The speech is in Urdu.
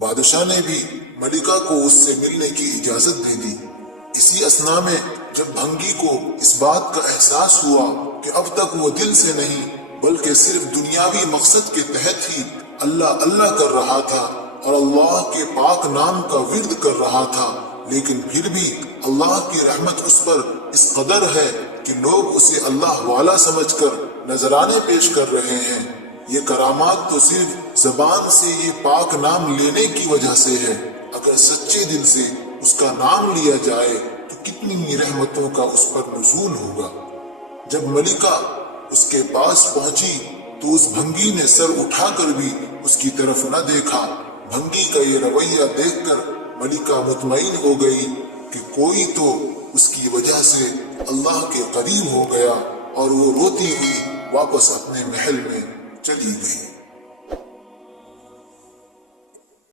بادشاہ نے بھی ملکہ کو اس سے ملنے کی اجازت دے دی۔ اسی اثنا میں جب بھنگی کو اس بات کا احساس ہوا کہ اب تک وہ دل سے نہیں بلکہ صرف دنیاوی مقصد کے تحت ہی اللہ اللہ کر رہا تھا اور اللہ کے پاک نام کا ورد کر رہا تھا، لیکن پھر بھی اللہ کی رحمت اس پر اس قدر ہے کہ لوگ اسے اللہ والا سمجھ کر نذرانے پیش کر رہے ہیں۔ یہ کرامات تو صرف زبان سے یہ پاک نام لینے کی وجہ سے ہے، اگر سچے دل سے اس کا نام لیا جائے تو کتنی ہی رحمتوں کا اس پر نزول ہوگا۔ جب ملکہ اس کے پاس پہنچی تو اس بھنگی نے سر اٹھا کر بھی اس کی طرف نہ دیکھا۔ بھنگی کا یہ رویہ دیکھ کر ملکہ مطمئن ہو گئی کہ کوئی تو اس کی وجہ سے اللہ کے قریب ہو گیا، اور وہ روتی ہوئی واپس اپنے محل میں چلی گئی۔